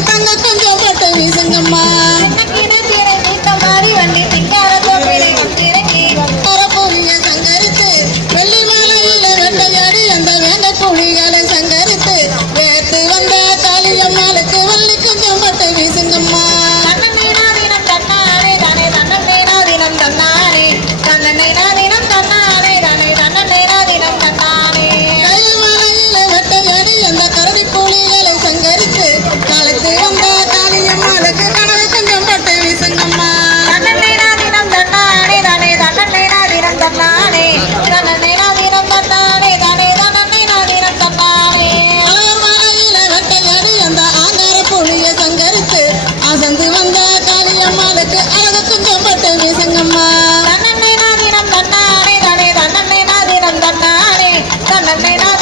தங்க தங்க அஞ்சி